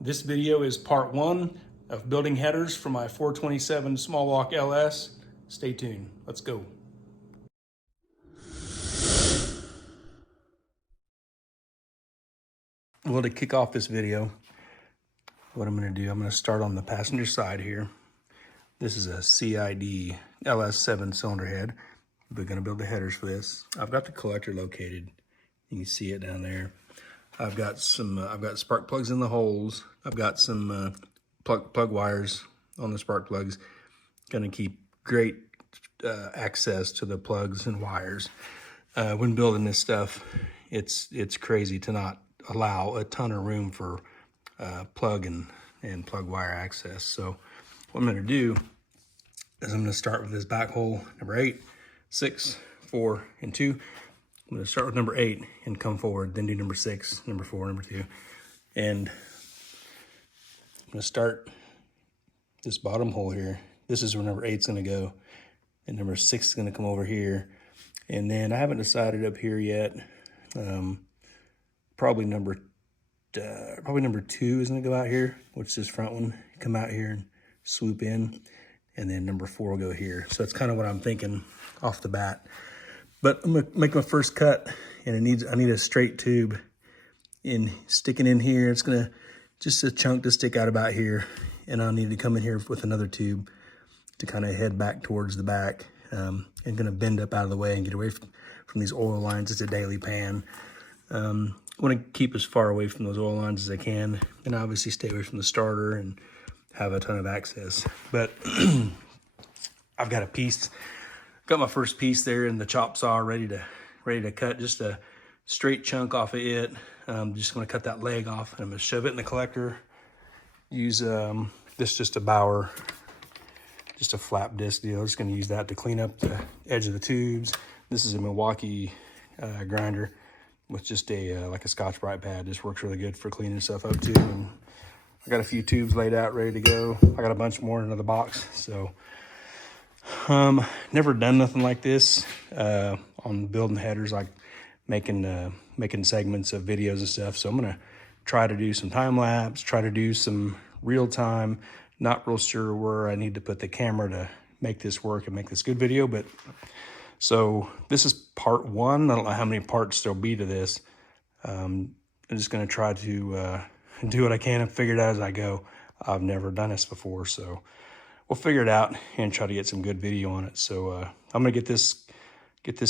This video is part one of building headers for my 427 small walk LS. Stay tuned. Let's go. Well, to kick off this video, what I'm going to do, I'm going to start on the passenger side here. This is a CID LS7 cylinder head. We're going to build the headers for this. I've got the collector located. You can see it down there. I've got spark plugs in the holes. I've got some plug wires on the spark plugs. Going to keep great access to the plugs and wires. When building this stuff, it's crazy to not allow a ton of room for plug and plug wire access. So what I'm going to do is I'm going to start with this back hole, number 8, 6, 4, and 2. I'm going to start with number 8 and come forward, then do number 6, number 4, number 2. And I'm going to start this bottom hole here. This is where number 8 is going to go. And number 6 is going to come over here. And then I haven't decided up here yet. Probably number 2 is going to go out here, which is this front one. Come out here and swoop in. And then number 4 will go here. So that's kind of what I'm thinking off the bat. But I'm gonna make my first cut, and I need a straight tube sticking in here. It's gonna just a chunk to stick out about here, and I'll need to come in here with another tube to kind of head back towards the back, and gonna bend up out of the way and get away from these oil lines. It's a daily pan. I want to keep as far away from those oil lines as I can, and obviously stay away from the starter and have a ton of access. But I've got a piece. Got my first piece there in the chop saw ready to cut just a straight chunk off of it. I'm just going to cut that leg off, and I'm going to shove it in the collector. Use this just a Bauer, just a flap disc deal. I'm just going to use that to clean up the edge of the tubes. This is a Milwaukee grinder with just like a Scotch-Brite pad. This works really good for cleaning stuff up too. And I got a few tubes laid out ready to go. I got a bunch more in another box. So never done nothing like this on building headers, like making segments of videos and stuff. So I'm gonna try to do some time lapse, try to do some real time. Not real sure where I need to put the camera to make this work and make this good video, but so this is part one. I don't know how many parts there'll be to this. I'm just gonna try to do what I can and figure it out as I go. I've never done this before, so we'll figure it out and try to get some good video on it. So I'm gonna get this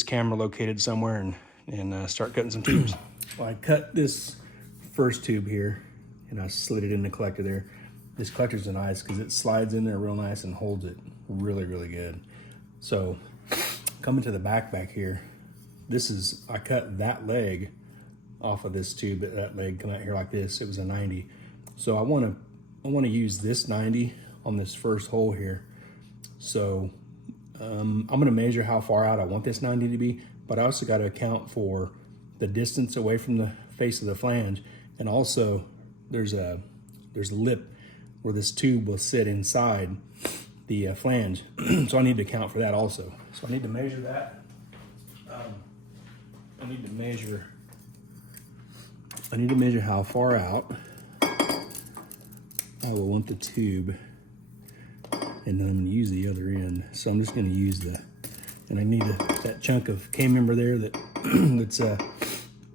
camera located somewhere and start cutting some tubes. Well, I cut this first tube here and I slid it in the collector there. This collector's nice because it slides in there real nice and holds it really, really good. So coming to the back here, I cut that leg off of this tube. That leg come out here like this. It was a 90. So I want to use this 90 on this first hole here. So I'm going to measure how far out I want this 90 to be, but I also got to account for the distance away from the face of the flange, and also there's a lip where this tube will sit inside the flange. So I need to account for that also. So I need to measure that. I need to measure how far out I will want the tube, and then I'm going to use the other end. So I'm just going to use and I need that chunk of K-member there that's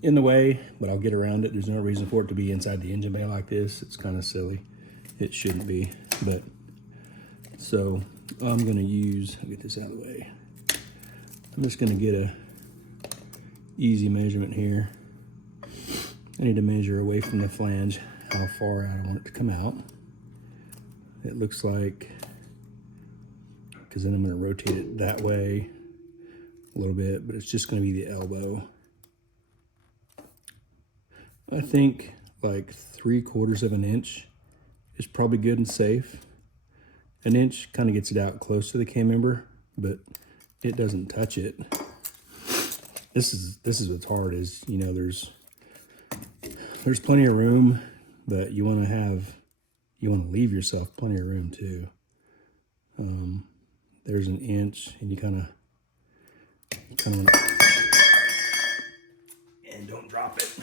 in the way, but I'll get around it. There's no reason for it to be inside the engine bay like this. It's kind of silly. It shouldn't be, but so I'm going to I'll get this out of the way. I'm just going to get a easy measurement here. I need to measure away from the flange how far out I want it to come out. It looks like, because then I'm going to rotate it that way a little bit, but it's just going to be the elbow. I think like 3/4 of an inch is probably good and safe. An inch kind of gets it out close to the K-member, but it doesn't touch it. This is what's hard is, you know, there's plenty of room, but you want to leave yourself plenty of room too. There's an inch, and you kind of want to, and don't drop it.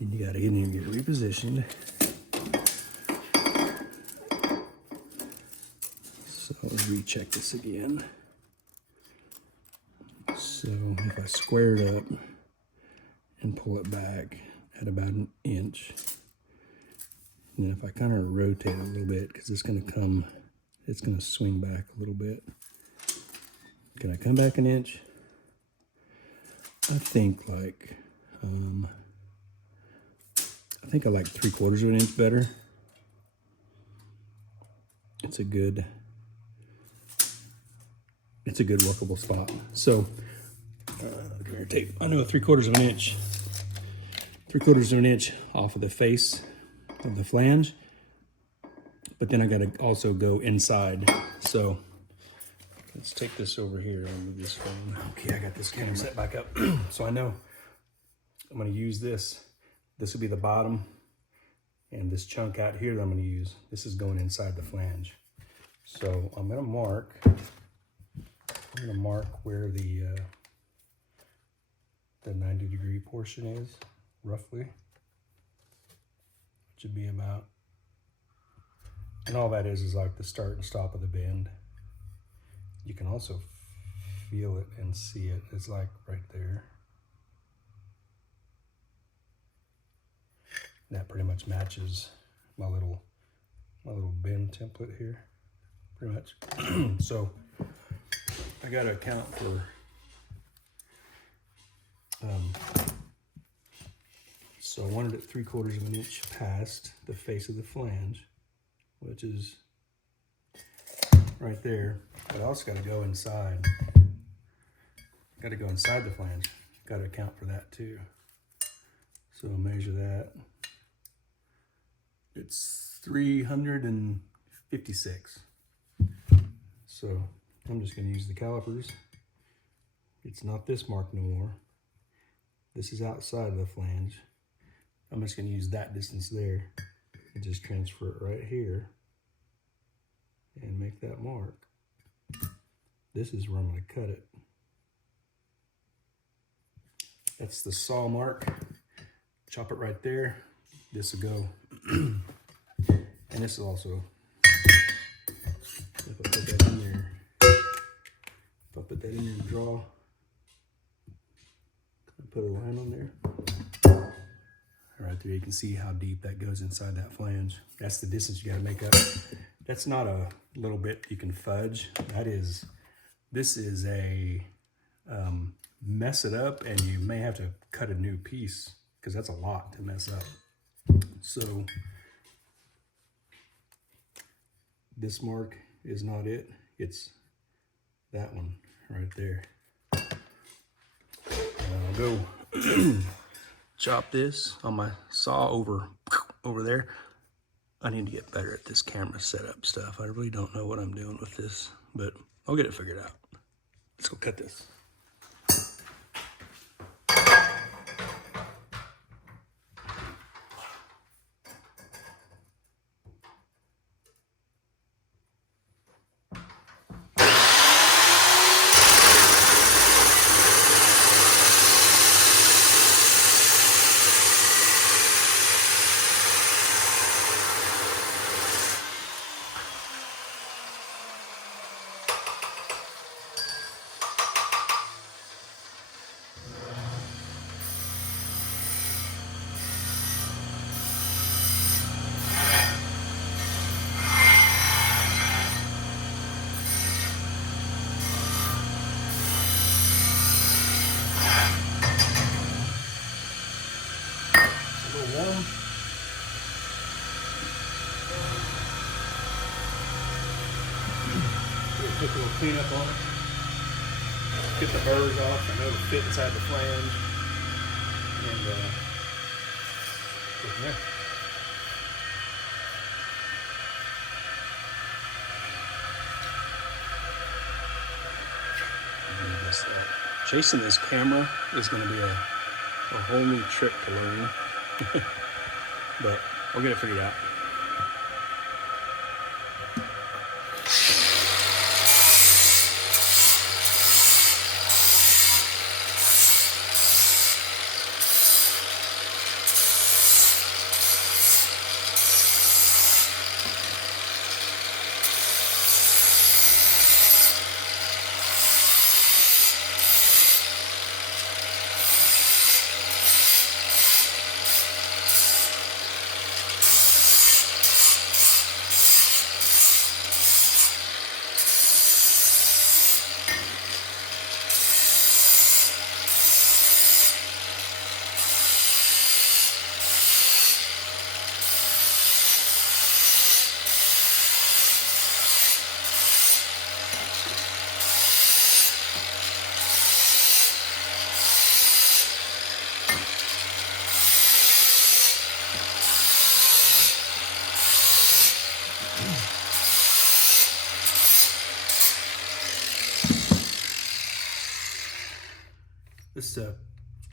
Then you gotta get in and get repositioned. So let's recheck this again. So if I square it up and pull it back at about an inch, and then if I kind of rotate it a little bit, because it's gonna swing back a little bit. Can I come back an inch? I think like, I like 3/4 of an inch better. It's a good workable spot. So, come here, tape. I know 3/4 of an inch. 3/4 of an inch off of the face of the flange, but then I gotta also go inside. So let's take this over here and move this phone. Okay, I got this camera set back up. So I know I'm gonna use this. This will be the bottom, and this chunk out here that I'm gonna use, this is going inside the flange. So I'm gonna mark where the 90-degree portion is, roughly. It should be about, and all that is like the start and stop of the bend. You can also feel it and see it. It's like right there. That pretty much matches my little bend template here, pretty much. So I got to account for so I wanted it 3/4 of an inch past the face of the flange, which is right there. But I also got to go inside. Got to go inside the flange. Got to account for that too. So measure that. It's 356. So I'm just going to use the calipers. It's not this mark no more. This is outside of the flange. I'm just going to use that distance there and just transfer it right here and make that mark. This is where I'm going to cut it. That's the saw mark. Chop it right there. This will go. And this is also, if I put that in there, and draw, put a line on there. Right there, you can see how deep that goes inside that flange. That's the distance you got to make up. That's not a little bit you can fudge. This is a mess it up, and you may have to cut a new piece because that's a lot to mess up. So this mark is not it. It's that one right there. And I'll go chop this on my saw over there. I need to get better at this camera setup stuff. I really don't know what I'm doing with this, but I'll get it figured out. Let's go cut this. Put a little cleanup on it. Get the burrs off. I know it'll fit inside the flange. And go from there. Chasing this camera is going to be a whole new trick to learn. But we'll get it figured out.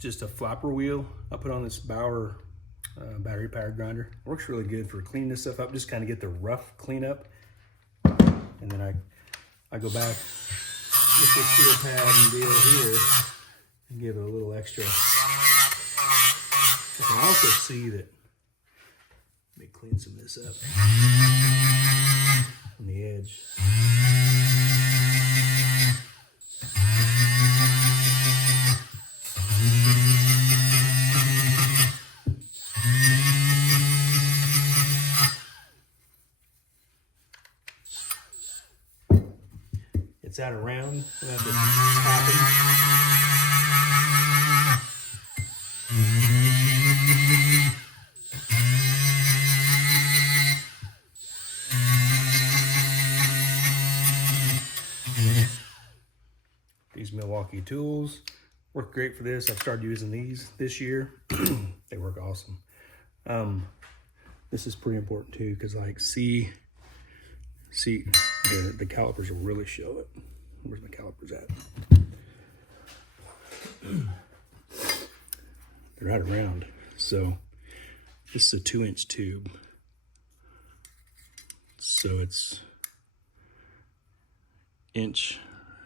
just a flapper wheel I put on this Bauer battery powered grinder. It works really good for cleaning this stuff up, just kind of get the rough cleanup. And then I go back with this steel pad and deal here and give it a little extra. I can also see that, let me clean some of this up on the edge. It's at a round, we'll have this tapping. These Milwaukee tools work great for this. I've started using these this year. They work awesome. This is pretty important too, because like see the calipers will really show it. Where's my calipers at? They're right around. So this is a 2-inch tube. So it's inch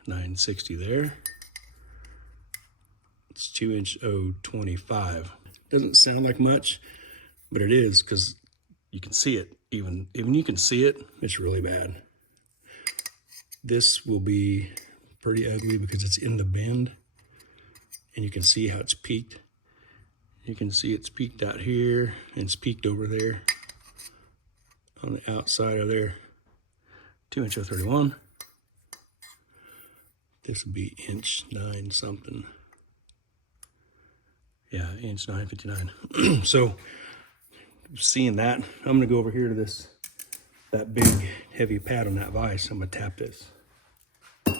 960 there. It's 2-inch 025. Doesn't sound like much, but it is, because you can see it. Even you can see it, it's really bad. This will be pretty ugly because it's in the bend, and you can see how it's peaked. You can see it's peaked out here, and it's peaked over there on the outside of there. 2-inch 031. This would be inch 9 something. Yeah, inch 959. So seeing that, I'm gonna go over here to that big heavy pad on that vise. I'm gonna tap this. See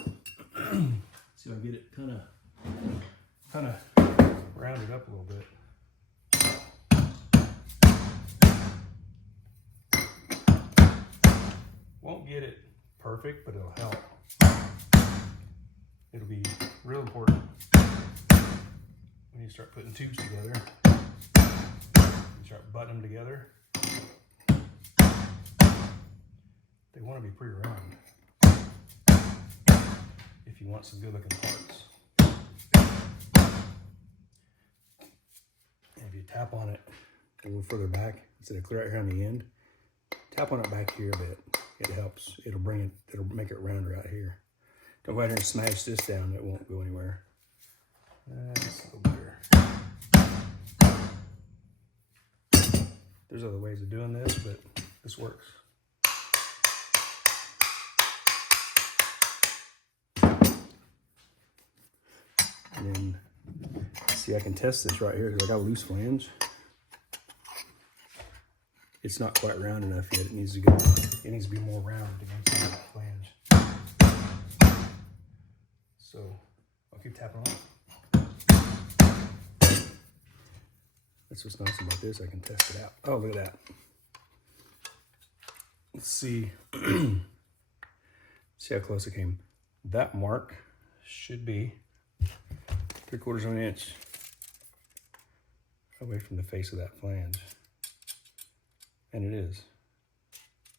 if I get it kind of rounded up a little bit. Won't get it perfect, but it'll help. It'll be real important when you start putting tubes together. You start buttoning them together. They want to be pretty round if you want some good looking parts. And if you tap on it a little further back, instead of clear out here on the end, tap on it back here a bit. It helps. It'll make it rounder out here. Don't go out here and smash this down. It won't go anywhere. That's a little better. There's other ways of doing this, but this works. And then, see, I can test this right here because I got a loose flange. It's not quite round enough yet. It needs to be more round against that flange. So I'll keep tapping on it. That's what's nice about this. I can test it out. Oh, look at that. Let's see. See how close it came. That mark should be 3/4 of an inch away from the face of that flange. And it is.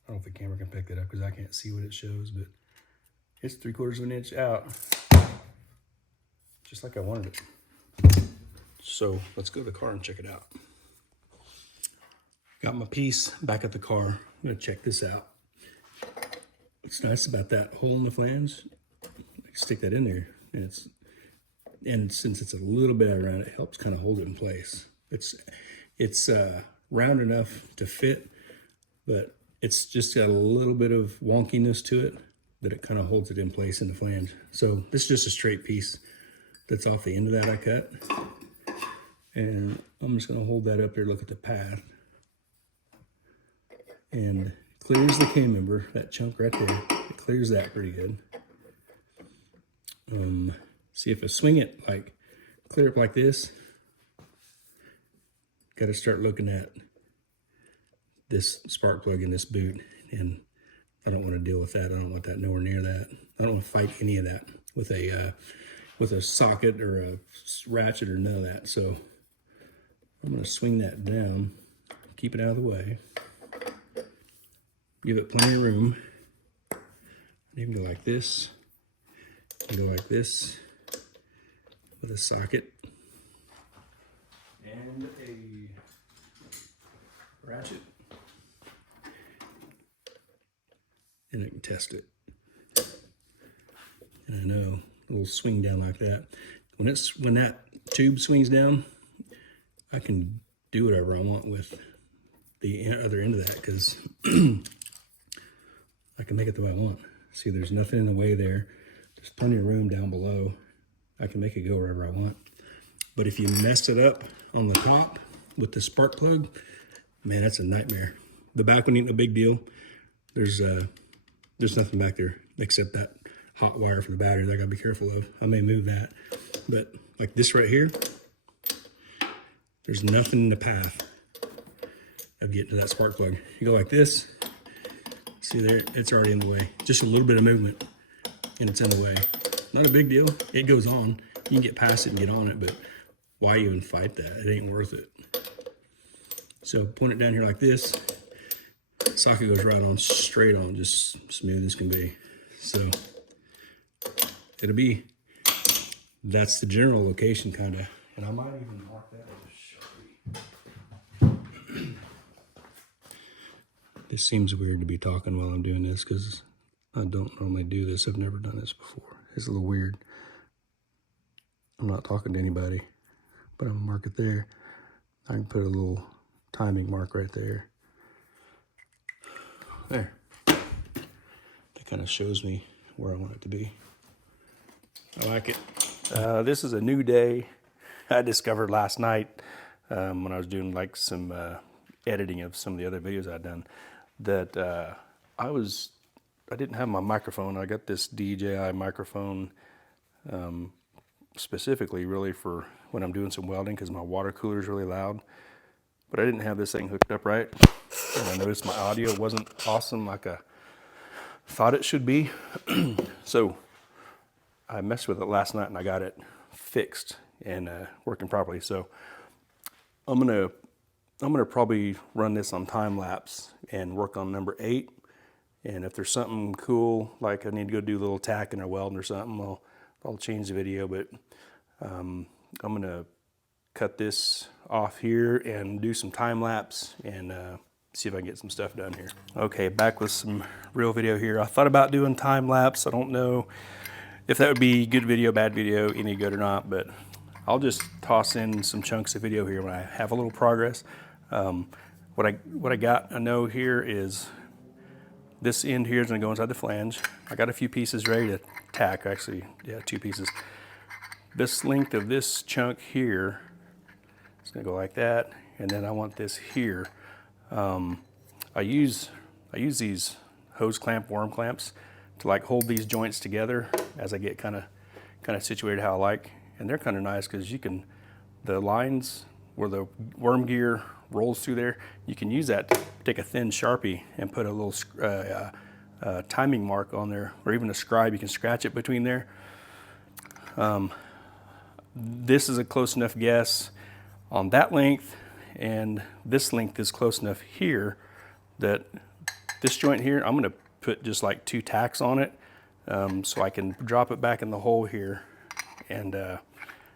I don't know if the camera can pick that up because I can't see what it shows, but it's 3/4 of an inch out. Just like I wanted it. So let's go to the car and check it out. Got my piece back at the car. I'm gonna check this out. What's nice about that hole in the flange, I can stick that in there, and since it's a little bit around, it helps kind of hold it in place. It's round enough to fit, but it's just got a little bit of wonkiness to it that it kind of holds it in place in the flange. So this is just a straight piece that's off the end of that I cut. And I'm just gonna hold that up there, look at the path. And clears the K-member, that chunk right there. It clears that pretty good. See if I swing it like, clear up like this, gotta start looking at this spark plug in this boot. And I don't wanna deal with that. I don't want that nowhere near that. I don't wanna fight any of that with a with a socket or a ratchet or none of that. So I'm going to swing that down, keep it out of the way, give it plenty of room. You can go like this, and go like this with a socket and a ratchet, and I can test it. And I know a little swing down like that. When that tube swings down, I can do whatever I want with the other end of that, because I can make it the way I want. See, there's nothing in the way there. There's plenty of room down below. I can make it go wherever I want. But if you mess it up on the top with the spark plug, man, that's a nightmare. The back one ain't no big deal. There's nothing back there except that hot wire for the battery that I gotta be careful of. I may move that, but like this right here, there's nothing in the path of getting to that spark plug. You go like this, see there, it's already in the way. Just a little bit of movement and it's in the way. Not a big deal. It goes on. You can get past it and get on it, but why even fight that? It ain't worth it. So point it down here like this. Socket goes right on, straight on, just smooth as can be. So it'll be, that's the general location kind of. And I might even mark that as a Sharpie. This seems weird to be talking while I'm doing this because I don't normally do this. I've never done this before. It's a little weird. I'm not talking to anybody, but I'm gonna mark it there. I can put a little timing mark right there. There. That kind of shows me where I want it to be. I like it. This is a new day I discovered last night when I was doing like some editing of some of the other videos I'd done, that I didn't have my microphone. I got this DJI microphone specifically really for when I'm doing some welding because my water cooler is really loud. But I didn't have this thing hooked up right. And I noticed my audio wasn't awesome like I thought it should be. So I messed with it last night and I got it fixed and working properly. So I'm gonna probably run this on time lapse and work on number 8. And if there's something cool, like I need to go do a little tacking or welding or something, I'll change the video. But I'm gonna cut this off here and do some time lapse and see if I can get some stuff done here. Okay, back with some real video here. I thought about doing time lapse. I don't know if that would be good video, bad video, any good or not, but I'll just toss in some chunks of video here when I have a little progress. What I got, I know here is this end here is gonna go inside the flange. I got a few pieces ready to tack, actually, yeah, 2 pieces. This length of this chunk here is gonna go like that, and then I want this here. I use these hose clamp, worm clamps to like hold these joints together as I get kind of situated how I like, and they're kind of nice because you can, the lines where the worm gear rolls through there, you can use that to take a thin Sharpie and put a little timing mark on there, or even a scribe. You can scratch it between there. This is a close enough guess on that length, and this length is close enough here that this joint here, I'm gonna put just like 2 tacks on it so I can drop it back in the hole here and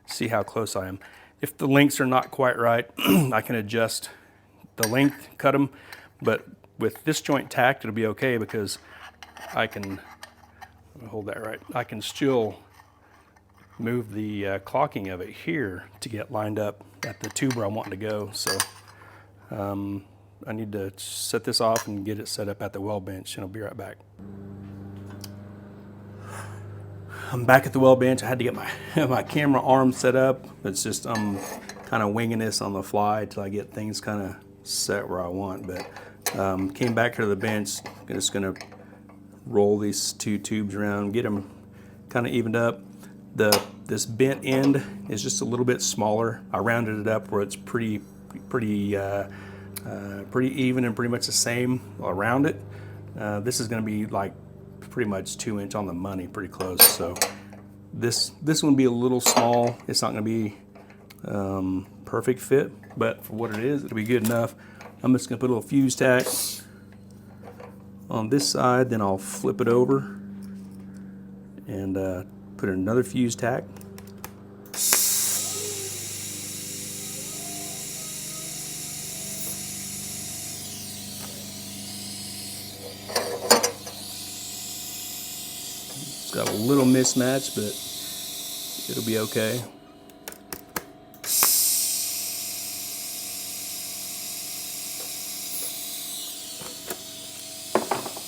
see how close I am. If the lengths are not quite right, I can adjust the length, cut them, but with this joint tacked, it'll be okay because I can, hold that right, I can still move the clocking of it here to get lined up at the tube where I want to go. So I need to set this off and get it set up at the weld bench, and I'll be right back. I'm back at the weld bench. I had to get my camera arm set up. It's just I'm kind of winging this on the fly until I get things kind of set where I want. But came back to the bench. I'm just gonna roll these 2 tubes around, get them kind of evened up. This bent end is just a little bit smaller. I rounded it up where it's pretty even and pretty much the same around it. This is going to be like pretty much 2 inch on the money, pretty close. So This one will be a little small. It's not going to be perfect fit, but for what it is, it'll be good enough. I'm just going to put a little fuse tack on this side, then I'll flip it over and put another fuse tack. It's got a little mismatch, but it'll be okay.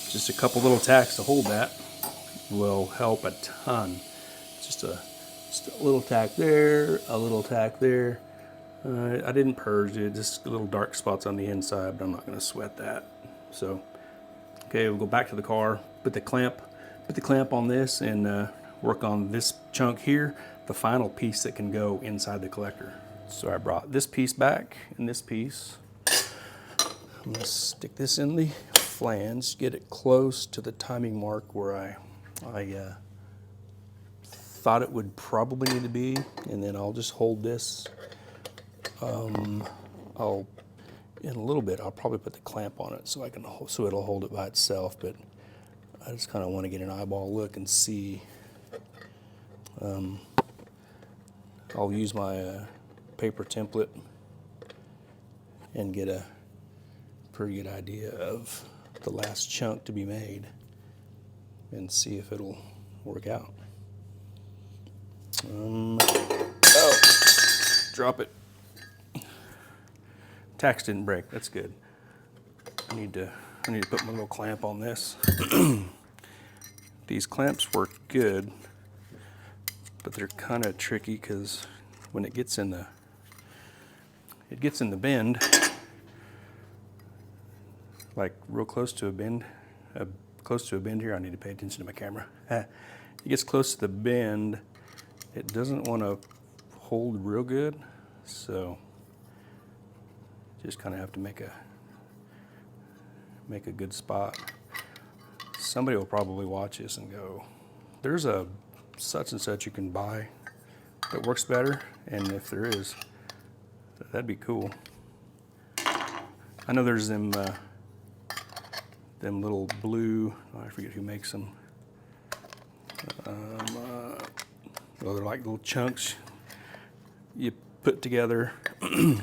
Just a couple little tacks to hold that will help a ton. Just a little tack there, a little tack there. I didn't purge it, just little dark spots on the inside, but I'm not going to sweat that. So, okay, we'll go back to the car, put the clamp on this, and work on this chunk here, the final piece that can go inside the collector. So I brought this piece back and this piece. I'm going to stick this in the flange, get it close to the timing mark where I thought it would probably need to be, and then I'll just hold this. In a little bit I'll probably put the clamp on it so it'll hold it by itself, but I just kind of want to get an eyeball look and see. I'll use my paper template and get a pretty good idea of the last chunk to be made and see if it'll work out. Oh, drop it. Tacks didn't break, that's good. I need to put my little clamp on this. These clamps work good, but they're kind of tricky because when it gets in the bend, like real close to a bend here. I need to pay attention to my camera. It gets close to the bend, it doesn't want to hold real good, so just kind of have to make a good spot. Somebody will probably watch this and go, there's a such and such you can buy that works better, and if there is, that'd be cool. I know there's them little blue, I forget who makes them. Well, they're like little chunks you put together. I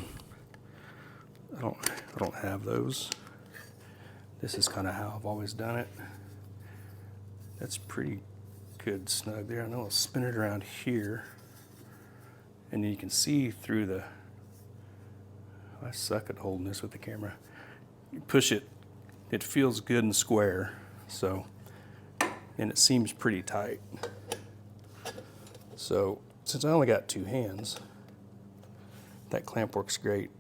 don't have those. This is kind of how I've always done it. That's pretty good snug there. I know I'll spin it around here, and then you can see through the. I suck at holding this with the camera. You push it, it feels good and square. So, and it seems pretty tight. So, since I only got two hands, that clamp works great.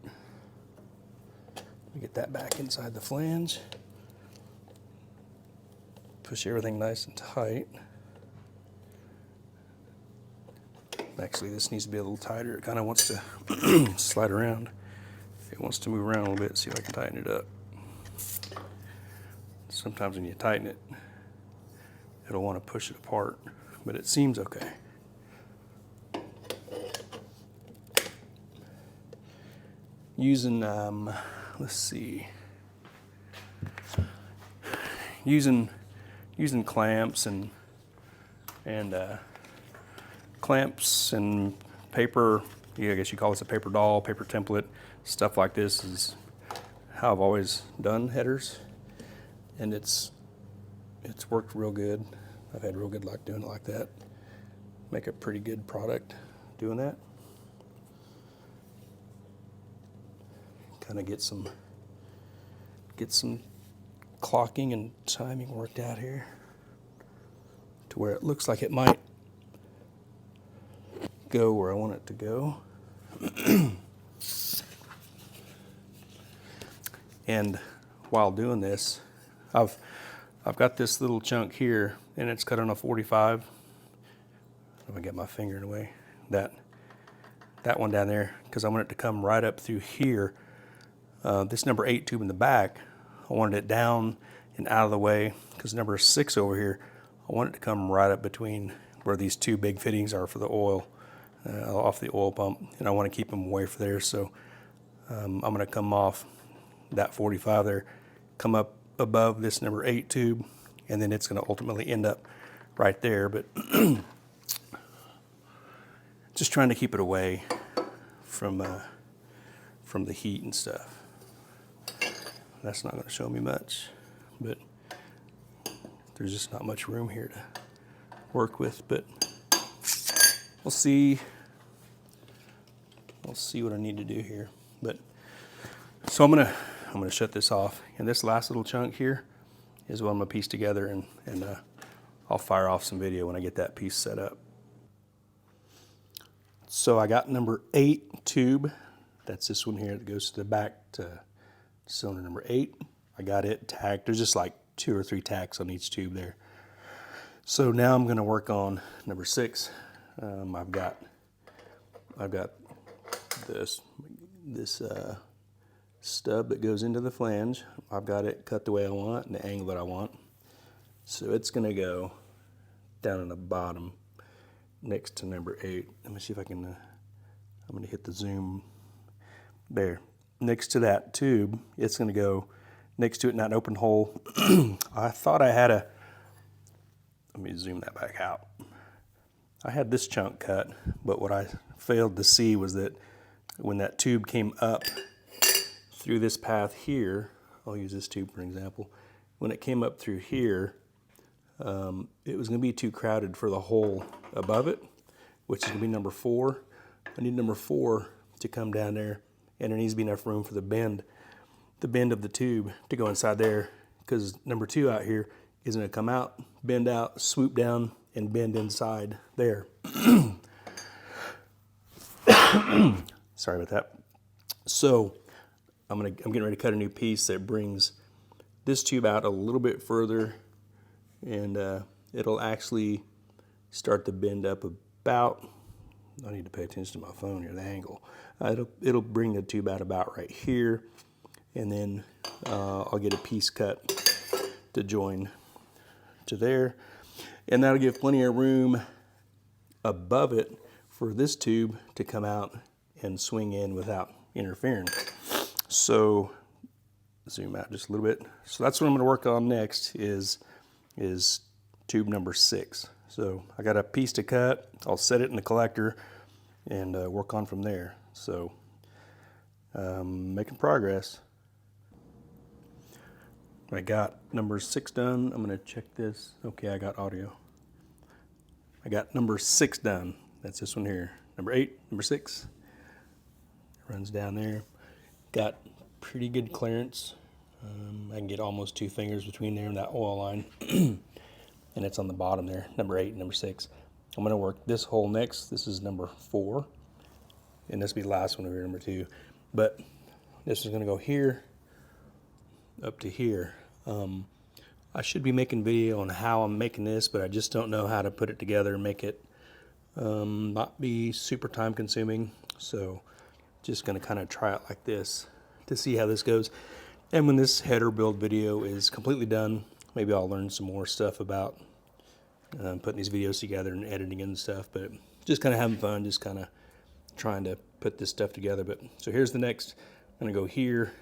Get that back inside the flange. Push everything nice and tight. Actually, this needs to be a little tighter. It kind of wants to slide around. It wants to move around a little bit. See if I can tighten it up. Sometimes when you tighten it, it'll want to push it apart, but it seems okay. Using, let's see, using clamps and paper. Yeah, I guess you call this a paper doll, paper template. Stuff like this is how I've always done headers, and it's worked real good. I've had real good luck doing it like that. Make a pretty good product doing that. Kind of get some clocking and timing worked out here to where it looks like it might go where I want it to go. And while doing this, I've got this little chunk here, and it's cut on a 45. If I get my finger in the way, that one down there, because I want it to come right up through here. This number 8 tube in the back, I wanted it down and out of the way, because number 6 over here, I want it to come right up between where these two big fittings are for the oil, off the oil pump, and I want to keep them away from there. So I'm going to come off that 45 there, come up above this number 8 tube, and then it's going to ultimately end up right there. But just trying to keep it away from the heat and stuff. That's not going to show me much, but there's just not much room here to work with. But we'll see. We'll see what I need to do here. But so I'm gonna shut this off, and this last little chunk here is what I'm gonna piece together, and I'll fire off some video when I get that piece set up. So I got number 8 tube. That's this one here that goes to the back to cylinder number 8. I got it tacked. There's just like 2 or 3 tacks on each tube there. So now I'm going to work on number 6. I've got this stub that goes into the flange. I've got it cut the way I want and the angle that I want. So it's going to go down in the bottom next to number 8. Let me see if I can, I'm going to hit the zoom there. Next to that tube, it's going to go next to it in that open hole. I thought I had let me zoom that back out. I had this chunk cut, but what I failed to see was that when that tube came up through this path here, I'll use this tube for example, when it came up through here, it was going to be too crowded for the hole above it, which is going to be number 4. I need number 4 to come down there, and there needs to be enough room for the bend of the tube to go inside there, because number 2 out here is going to come out, bend out, swoop down, and bend inside there. Sorry about that. So I'm getting ready to cut a new piece that brings this tube out a little bit further, and it'll actually start to bend up about, I need to pay attention to my phone here, the angle. It'll bring the tube out about right here, and then I'll get a piece cut to join to there, and that'll give plenty of room above it for this tube to come out and swing in without interfering. So zoom out just a little bit. So that's what I'm going to work on next is tube number 6. So I got a piece to cut. I'll set it in the collector and work on from there. So making progress. I got number 6 done. I'm going to check this. Okay, I got audio. I got number 6 done. That's this one here. Number 8, number 6. Runs down there. Got pretty good clearance. I can get almost 2 fingers between there and that oil line. And it's on the bottom there, number 8 and number 6. I'm going to work this hole next. This is number 4. And this will be the last one over here, number 2. But this is going to go here up to here. I should be making video on how I'm making this, but I just don't know how to put it together and make it not be super time consuming. So just going to kind of try it like this to see how this goes. And when this header build video is completely done, maybe I'll learn some more stuff about putting these videos together and editing and stuff. But just kind of having fun, just kind of trying to put this stuff together. But so here's the next. I'm going to go here,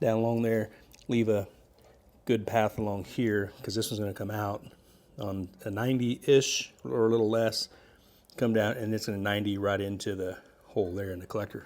down along there, leave a good path along here, because this one's going to come out on a 90-ish or a little less, come down, and it's going to 90 right into the hole there in the collector.